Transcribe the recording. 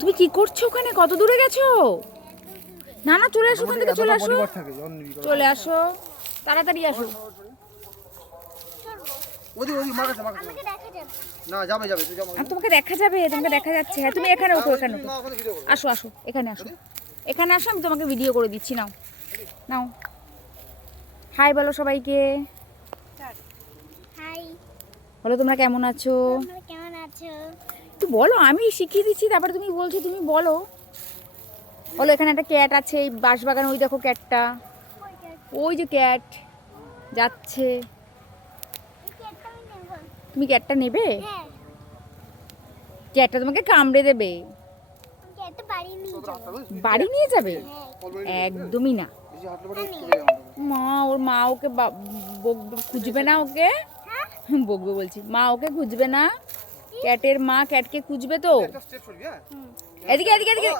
তুমি কি করছো ওখানে? কত দূরে গেছো? না না, চলে আসো, ওখান থেকে চলে আসো, চলে আসো, তাড়াতাড়ি আসো। তোমাকে দেখা যাবে, তোমাকে দেখা যাচ্ছে। হ্যাঁ, তুমি এখানে ওঠো, এখানে ওঠো, আসো আসো, এখানে আসো, এখানে আসো, আমি তোমাকে ভিডিও করে দিচ্ছি। নাও নাও, হাই বলো সবাইকে। হাই, বলো তোমরা কেমন আছো? তোমরা কেমন আছো? একটু বলো, আমি শিখিয়ে দিচ্ছি, তারপরে তুমি বলছো, তুমি বলো। বলো, এখানে একটা ক্যাট আছে, এই বাঁশবাগান, ওই দেখো ক্যাটটা, ওই যে ক্যাট যাচ্ছে। তুমি ক্যাটটা নেবে? হ্যাঁ, ক্যাটটা তোমাকে কামড়ে দেবে। একটা বাড়ি নিয়ে যাবো। বাড়ি নিয়ে যাবে? হ্যাঁ, একদমই না। মা, ওর মা ওকে খুঁজবে না ওকে? হ্যাঁ, বকবে বলছি, মা ওকে খুঁজবে না? ক্যাটের মা ক্যাটকে খুঁজবে তো। এদিকে এদিকে এদিকে।